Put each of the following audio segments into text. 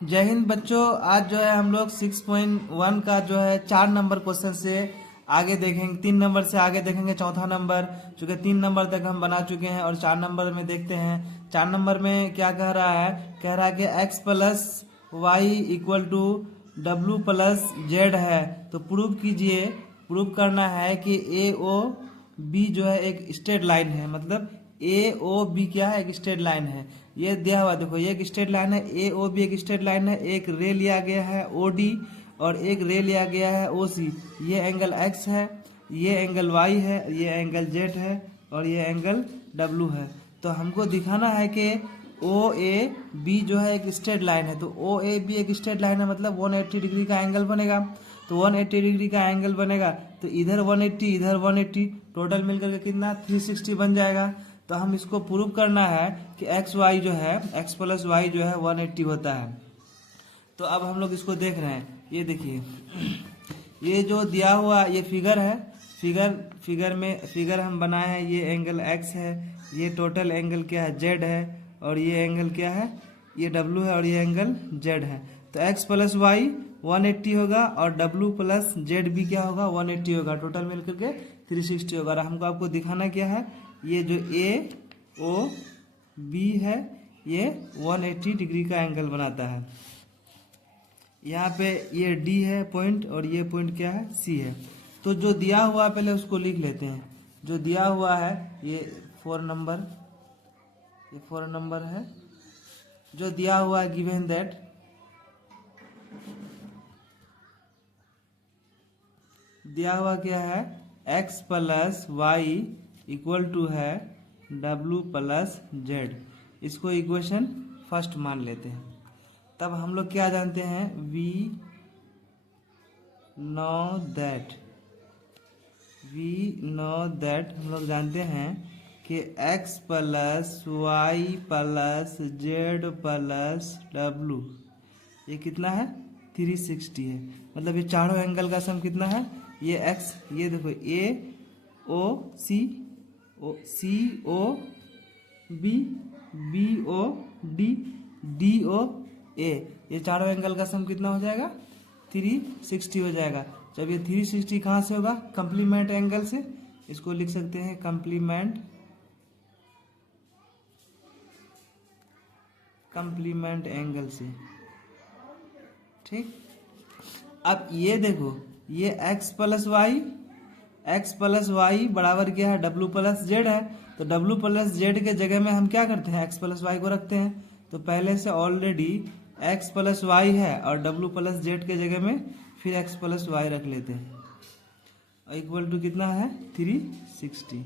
जय हिंद बच्चों। आज जो है हम लोग 6.1 का जो है 4 नंबर क्वेश्चन से आगे देखेंगे, 3 नंबर से आगे देखेंगे चौथा नंबर। चूंकि 3 नंबर तक हम बना चुके हैं और 4 नंबर में देखते हैं। 4 नंबर में क्या कह रहा है, कह रहा है कि x plus Y equal to W plus Z है। तो प्रूव कीजिए, प्रूव करना है कि ए ओ बी जो है एक स्ट्रेट लाइन है। मतलब ए ओ बी क्या है, एक स्ट्रेट लाइन है। ये दिया हुआ देखो, ये एक स्ट्रेट लाइन है, ए ओ बी एक स्ट्रेट लाइन है। एक रे लिया गया है ओ डी और एक रे लिया गया है ओ सी। ये एंगल एक्स है, ये एंगल वाई है, ये एंगल जेड है और ये एंगल डब्ल्यू है। तो हमको दिखाना है कि ओ ए बी जो है एक स्ट्रेट लाइन है। तो ओ ए बी एक स्ट्रेट लाइन है, मतलब 180 डिग्री का एंगल बनेगा। तो 180 डिग्री का एंगल बनेगा तो इधर 180 इधर 180, टोटल मिलकर के कितना 360 बन जाएगा। तो हम इसको प्रूव करना है कि एक्स वाई जो है, एक्स प्लस वाई जो है 180 होता है। तो अब हम लोग इसको देख रहे हैं, ये देखिए, ये जो दिया हुआ ये फिगर है। फिगर हम बनाए हैं, ये एंगल एक्स है, ये टोटल एंगल क्या है जेड है, और ये एंगल क्या है, ये डब्ल्यू है और ये एंगल जेड है। तो एक्स प्लस वाई 180 होगा और डब्ल्यू प्लस जेड भी क्या होगा 180 होगा, टोटल मिलकर के 360 होगा। और हमको आपको दिखाना क्या है, ये जो ए ओ बी है ये 180 डिग्री का एंगल बनाता है। यहाँ पे ये डी है पॉइंट और ये पॉइंट क्या है सी है। तो जो दिया हुआ है पहले उसको लिख लेते हैं। जो दिया हुआ है ये 4 नंबर, ये 4 नंबर है। जो दिया हुआ है गिवन दैट दिया हुआ क्या है, x plus Y equal to है w प्लस जेड। इसको इक्वेशन फर्स्ट मान लेते हैं। तब हम लोग क्या जानते हैं, वी नो दैट हम लोग जानते हैं कि x plus Y plus Z plus W ये कितना है 360 है। मतलब ये चारों एंगल का सम कितना है, ये x, ये देखो A O C O B B O D D O A, ये चारों एंगल का सम कितना हो जाएगा 360 हो जाएगा। जब ये 360 कहाँ से होगा, कंप्लीमेंट एंगल से। इसको लिख सकते हैं कंप्लीमेंट एंगल से, ठीक। अब ये देखो, ये x प्लस वाई बराबर क्या है डब्ल्यू प्लस जेड है। तो डब्ल्यू प्लस जेड के जगह में हम क्या करते हैं, x प्लस वाई को रखते हैं। तो पहले से ऑलरेडी x प्लस वाई है और डब्ल्यू प्लस जेड के जगह में फिर x प्लस वाई रख लेते हैं। इक्वल टू कितना है 360।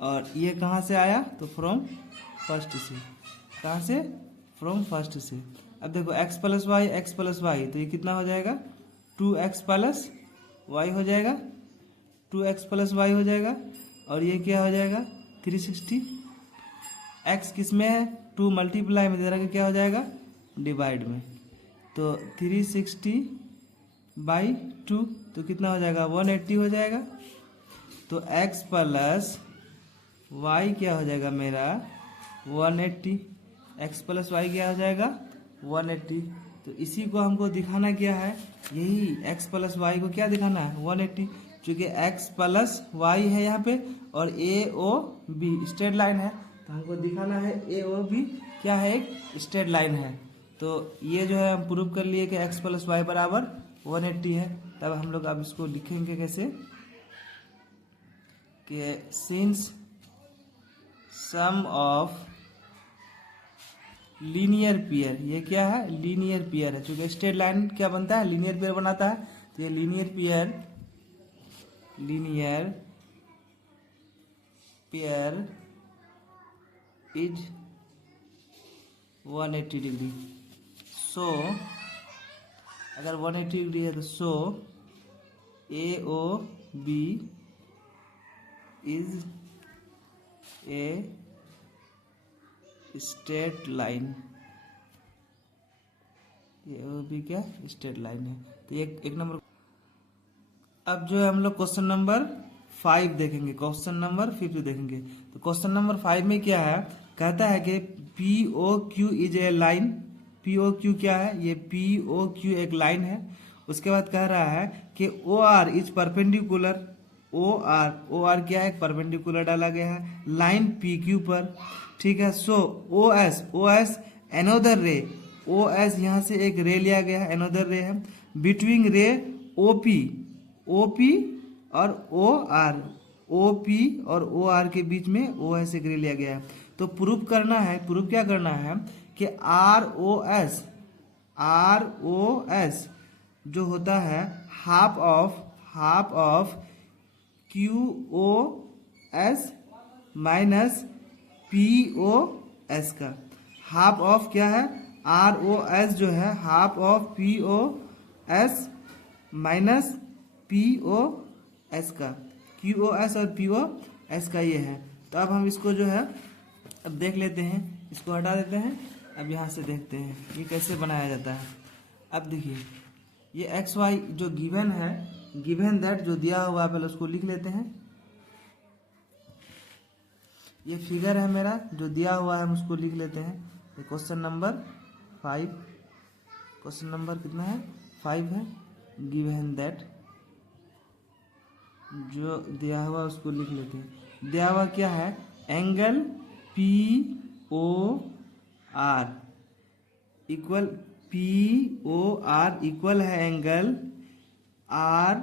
और ये कहाँ से आया, तो फ्रॉम फर्स्ट से। कहाँ से, फ्रॉम फर्स्ट से। अब देखो x प्लस वाई तो ये कितना हो जाएगा 2x प्लस वाई हो जाएगा, 2x प्लस वाई हो जाएगा। और ये क्या हो जाएगा 360। x किस में है, 2 मल्टीप्लाई में दे रहा है, क्या हो जाएगा डिवाइड में। तो 360 बाई 2 तो कितना हो जाएगा 180 हो जाएगा। तो x प्लस वाई क्या हो जाएगा मेरा 180, x प्लस वाई क्या हो जाएगा 180। तो इसी को हमको दिखाना क्या है, यही x प्लस वाई को क्या दिखाना है 180। क्योंकि x प्लस वाई है यहाँ पे और ए ओ बी स्ट्रेट लाइन है, तो हमको दिखाना है ए ओ बी क्या है, एक स्ट्रेट लाइन है। तो ये जो है हम प्रूव कर लिए कि x प्लस वाई बराबर 180 है। तब हम लोग अब इसको लिखेंगे कैसे, कि since sum of linear pair, ये क्या है लीनियर पेयर है। चूंकि स्ट्रेट लाइन क्या बनता है लीनियर पेयर बनाता है। तो ये linear pair is 180 degree. So अगर 180 डिग्री है तो so A O B is a straight line. ये वो भी क्या स्ट्रेट लाइन है। तो ये एक नंबर। अब जो है हम लोग क्वेश्चन नंबर 5 देखेंगे, क्वेश्चन नंबर 5 देखेंगे। तो क्वेश्चन नंबर 5 में क्या है, कहता है कि P O Q is a line, P P O Q क्या है, ये पी ओ क्यू एक लाइन है। उसके बाद कह रहा है कि O R is perpendicular, O R क्या है, परपेंडिकुलर डाला गया है लाइन पी क्यू पर, ठीक है। सो ओ एस एनोदर रे, ओ एस यहाँ से एक रे लिया गया है, एनोदर रे है बिटवीन रे ओ पी और ओ पी और ओ आर के बीच में ओ एस एक रे लिया गया है। तो प्रूफ क्या करना है कि आर ओ एस जो होता है half of Q O S minus P O S का, हाफ ऑफ क्या है, आर ओ एस जो है half of P O S minus P O S का, क्यू ओ एस और पी ओ एस का ये है। तो अब हम इसको जो है अब देख लेते हैं, इसको हटा देते हैं। अब यहाँ से देखते हैं ये कैसे बनाया जाता है। अब देखिए ये एक्स वाई जो गिवन है, गिवन दैट जो दिया हुआ है पहले उसको लिख लेते हैं। ये फिगर है मेरा जो दिया हुआ है हम उसको लिख लेते हैं। क्वेश्चन नंबर 5, क्वेश्चन नंबर कितना है 5 है। गिवन दैट जो दिया हुआ उसको लिख लेते हैं। दिया हुआ क्या है, angle P O R equal P O R equal है एंगल आर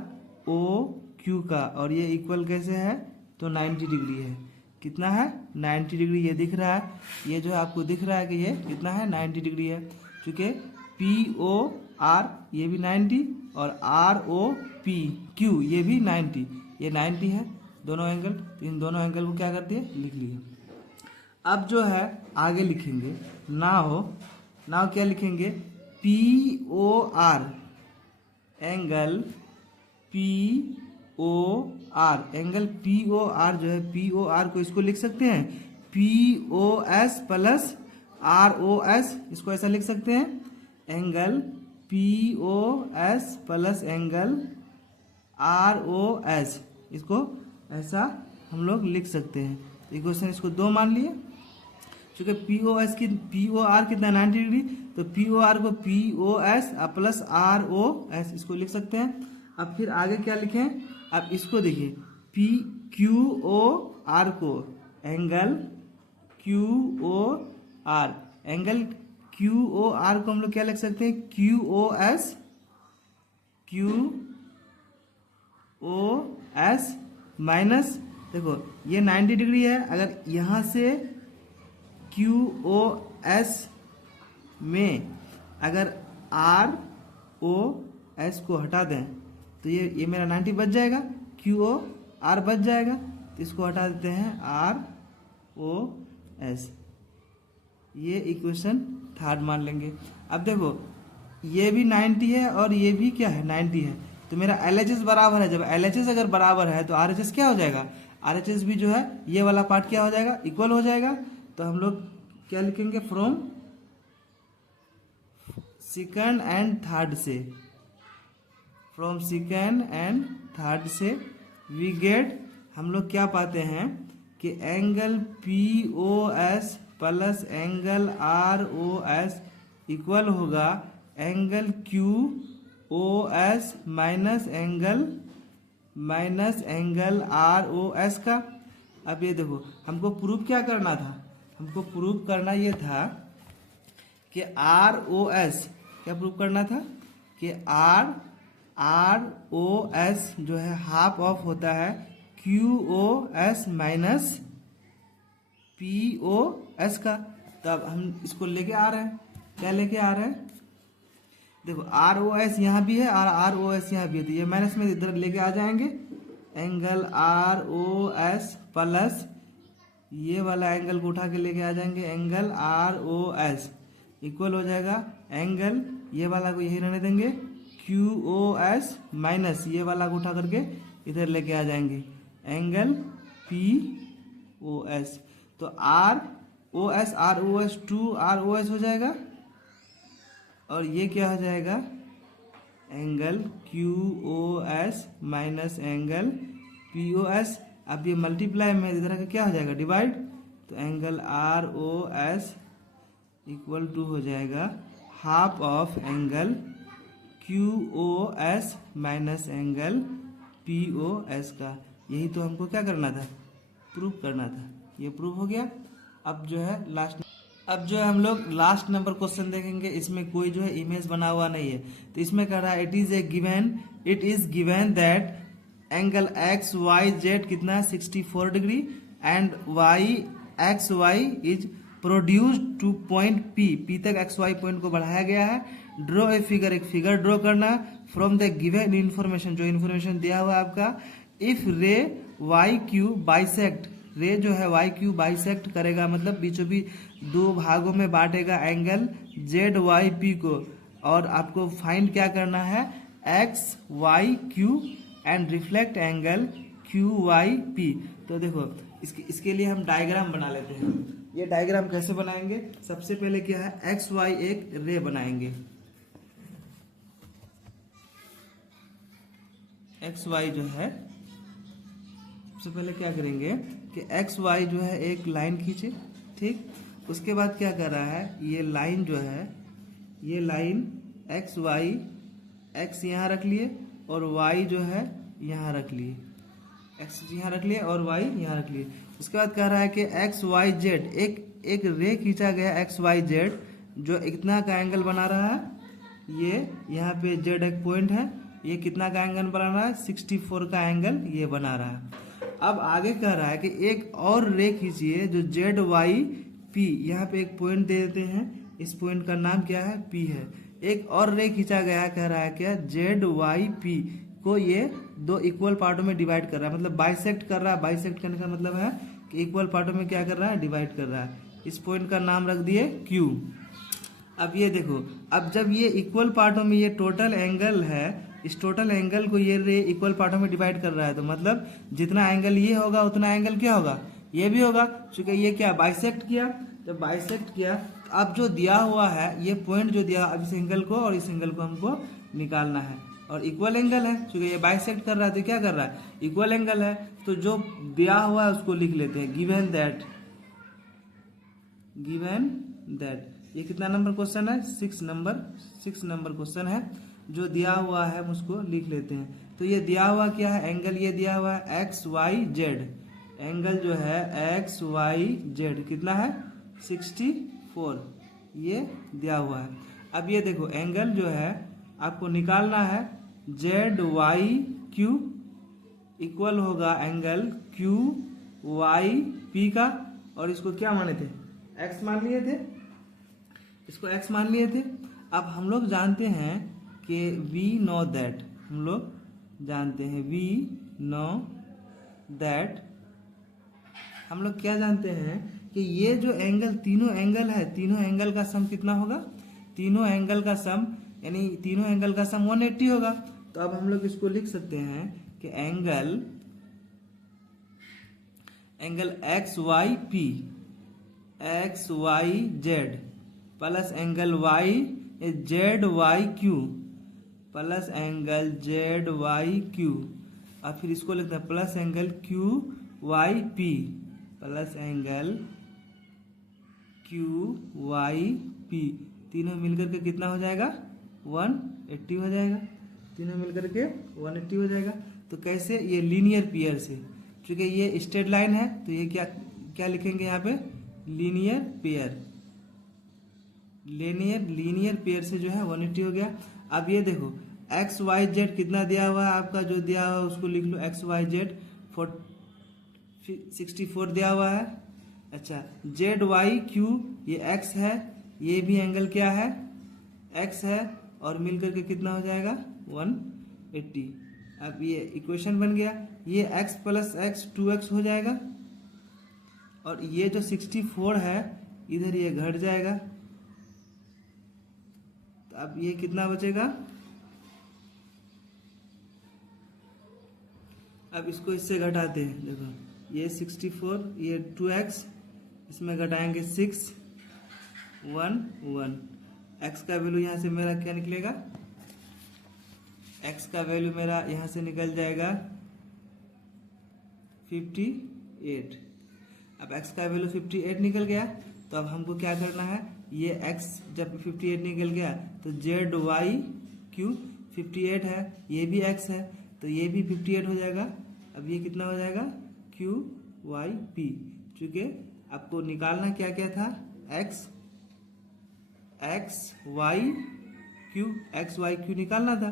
ओ क्यू का, और ये इक्वल कैसे है तो 90 डिग्री है। कितना है 90 डिग्री, ये दिख रहा है, ये जो आपको दिख रहा है कि ये कितना है 90 डिग्री है। क्योंकि पी ओ आर ये भी 90 और आर ओ पी क्यू ये भी 90, ये 90 है दोनों एंगल। तो इन दोनों एंगल को क्या कर दिए, लिख लिए। अब जो है आगे लिखेंगे नाउ क्या लिखेंगे, P O R angle P O R, angle P O R जो है पी ओ आर को इसको लिख सकते हैं P O S plus R O S, इसको ऐसा लिख सकते हैं angle P O S plus angle R O S, इसको ऐसा हम लोग लिख सकते हैं। इक्वेशन इसको 2 मान लिए। चूंकि पी ओ आर कितना 90 डिग्री, तो पी ओ आर को P O S plus R O S इसको लिख सकते हैं। अब फिर आगे क्या लिखें, अब इसको देखिए पी क्यू ओ आर को angle Q O R, angle Q O R को हम लोग क्या लिख सकते हैं क्यू ओ एस माइनस, देखो ये 90 डिग्री है, अगर यहाँ से क्यू ओ एस में अगर आर ओ एस को हटा दें तो ये मेरा 90 बच जाएगा, क्यू ओ आर बच जाएगा। तो इसको हटा देते हैं आर ओ एस, ये इक्वेशन 3 मान लेंगे। अब देखो ये भी 90 है और ये भी क्या है 90 है, तो मेरा LHS बराबर है। जब LHS अगर बराबर है तो RHS क्या हो जाएगा, RHS भी जो है ये वाला पार्ट क्या हो जाएगा, इक्वल हो जाएगा। तो हम लोग क्या लिखेंगे, फ्रॉम सेकंड एंड थर्ड से वी गेट, हम लोग क्या पाते हैं कि angle P O S plus angle R O S equal होगा angle Q O S minus angle R O S का। अब ये देखो हमको प्रूफ क्या करना था, हमको प्रूफ करना ये था कि आर ओ एस, क्या प्रूफ करना था कि आर ओ एस जो है हाफ ऑफ होता है Q O S minus P O S का। तो अब हम इसको लेके आ रहे हैं, क्या लेके आ रहे हैं, देखो आर ओ एस यहाँ भी है और आर ओ एस यहाँ भी है, तो ये माइनस में इधर लेके आ जाएंगे। Angle R O S plus ये वाला एंगल को उठा के लेके आ जाएंगे angle R O S equal हो जाएगा एंगल, ये वाला को यही रहने देंगे क्यू ओ एस माइनस ये वाला को उठा करके इधर लेके आ जाएंगे एंगल पी ओ एस। तो R O S 2 R O S हो जाएगा और ये क्या हो जाएगा angle Q O S minus angle P O S. अब ये मल्टीप्लाई में इधर का क्या हो जाएगा डिवाइड, तो angle R O S equal to हो जाएगा half of angle QOS minus angle POS का। यही तो हमको क्या करना था, प्रूव करना था। ये प्रूव हो गया। अब जो है हम लोग लास्ट नंबर क्वेश्चन देखेंगे। इसमें कोई जो है इमेज बना हुआ नहीं है, तो इसमें कह रहा है it is given that angle XYZ कितना है 64 degree and XY is produced two point P तक XY पॉइंट को बढ़ाया गया है। ड्रॉ ए फिगर, एक फिगर ड्रॉ करना फ्रॉम द गिवन इन्फॉर्मेशन, जो इन्फॉर्मेशन दिया हुआ है आपका। इफ रे YQ बाइसेक्ट, रे जो है YQ बाइसेक्ट करेगा, मतलब बीचों बीच दो भागों में बांटेगा एंगल ZYP को, और आपको फाइंड क्या करना है XYQ and reflect angle QYP। तो देखो इसके लिए हम डायग्राम बना लेते हैं। ये डायग्राम कैसे बनाएंगे, सबसे पहले क्या है XY एक रे बनाएंगे। XY जो है सबसे पहले क्या करेंगे कि XY जो है एक लाइन खींचे, ठीक। उसके बाद क्या कर रहा है, ये लाइन जो है, ये लाइन XY, X यहाँ रख लिए और Y जो है यहाँ रख लिए, X यहाँ रख लिए और Y यहाँ रख लिए। उसके बाद कह रहा है कि XYZ एक रे खींचा गया XYZ, जो इतना का एंगल बना रहा है। ये यहाँ पे Z एक पॉइंट है, ये कितना का एंगल बना रहा है 64 का एंगल ये बना रहा है। अब आगे कह रहा है कि एक और रे खींचिए जो ZYP, यहाँ पे एक पॉइंट दे देते हैं, इस पॉइंट का नाम क्या है P है। एक और रे खींचा गया है, कह रहा है क्या ZYP को ये दो इक्वल पार्टों में डिवाइड कर रहा है, मतलब बाइसेक्ट कर रहा है। बाइसेक्ट करने का मतलब है कि इक्वल पार्टों में क्या कर रहा है, डिवाइड कर रहा है। इस पॉइंट का नाम रख दिए Q। अब ये देखो, अब जब ये इक्वल पार्टों में ये टोटल एंगल है, इस टोटल एंगल को ये रे इक्वल पार्टों में डिवाइड कर रहा है, तो मतलब जितना एंगल ये होगा उतना एंगल क्या होगा, ये भी होगा। क्योंकि ये क्या बाइसेक्ट किया, जब बाइसेक्ट किया तो अब जो दिया हुआ है ये पॉइंट जो दिया, अब इस एंगल को और इस एंगल को हमको निकालना है, और इक्वल एंगल है क्योंकि ये बाइसेक्ट कर रहा है, तो क्या कर रहा है इक्वल एंगल है। तो जो दिया हुआ है उसको लिख लेते हैं, गिवन दैट ये कितना नंबर क्वेश्चन है, 6 नंबर क्वेश्चन है। जो दिया हुआ है हम उसको लिख लेते हैं। तो ये दिया हुआ क्या है, एंगल ये दिया हुआ है XYZ, एंगल जो है XYZ कितना है 64, ये दिया हुआ है। अब ये देखो एंगल जो है आपको निकालना है ZYQ इक्वल होगा एंगल QYP का, और इसको क्या माने थे X मान लिए थे, इसको X मान लिए थे। अब हम लोग जानते हैं कि we know that, हम लोग जानते हैं we know that, हम लोग क्या जानते हैं कि ये जो एंगल, तीनों एंगल है, तीनों एंगल का सम कितना होगा, तीनों एंगल का सम यानी तीनों एंगल का सम 180 होगा। तो अब हम लोग इसको लिख सकते हैं कि angle XYZ plus angle ZYQ plus angle ZYQ, और फिर इसको लिखते हैं plus angle QYP plus angle QYP, तीनों मिलकर के कितना हो जाएगा 180 हो जाएगा, तीनों मिलकर के 180 हो जाएगा। तो कैसे, ये लीनियर पेयर से, क्योंकि ये स्ट्रेट लाइन है तो ये क्या लिखेंगे यहाँ पे लीनियर पेयर से जो है 180 हो गया। अब ये देखो XYZ कितना दिया हुआ है आपका, जो दिया हुआ है उसको लिख लो XYZ 64 दिया हुआ है। अच्छा ZYQ ये X है, ये भी एंगल क्या है X है, और मिलकर के कितना हो जाएगा 180। अब ये इक्वेशन बन गया, ये x प्लस एक्स 2x हो जाएगा, और ये जो 64 है इधर ये घट जाएगा, तो अब ये कितना बचेगा, अब इसको इससे घटाते हैं। देखो ये 64, ये 2x, इसमें घटाएंगे 6 1 1, x का वैल्यू यहाँ से मेरा क्या निकलेगा, x का वैल्यू मेरा यहाँ से निकल जाएगा 58। अब x का वैल्यू 58 निकल गया, तो अब हमको क्या करना है ये x जब 58 निकल गया तो जेड वाई क्यू 58 है, ये भी x है तो ये भी 58 हो जाएगा। अब ये कितना हो जाएगा क्यू वाई पी। चूंकि आपको निकालना क्या क्या था, x वाई क्यू निकालना था।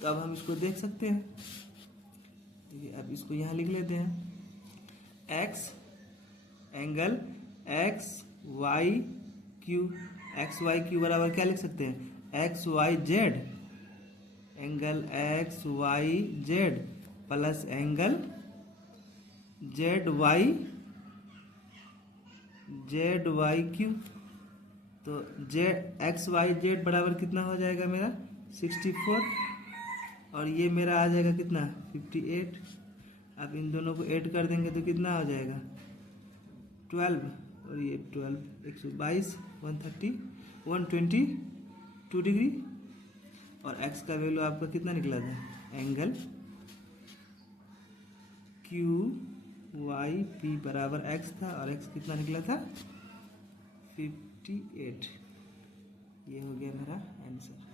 तो अब हम इसको देख सकते हैं, अब इसको यहाँ लिख लेते हैं। x angle X Y Q बराबर क्या लिख सकते हैं, X Y Z angle X Y Z plus angle Z Y Q. तो जेड एक्स वाई जेड बराबर कितना हो जाएगा मेरा 64 और ये मेरा आ जाएगा कितना 58। अब इन दोनों को ऐड कर देंगे तो कितना हो जाएगा 12 और ये 12 122 130 122 डिग्री। और x का वैल्यू आपका कितना निकला था, एंगल क्यू वाई पी बराबर x था और x कितना निकला था 58। ये हो गया मेरा आंसर।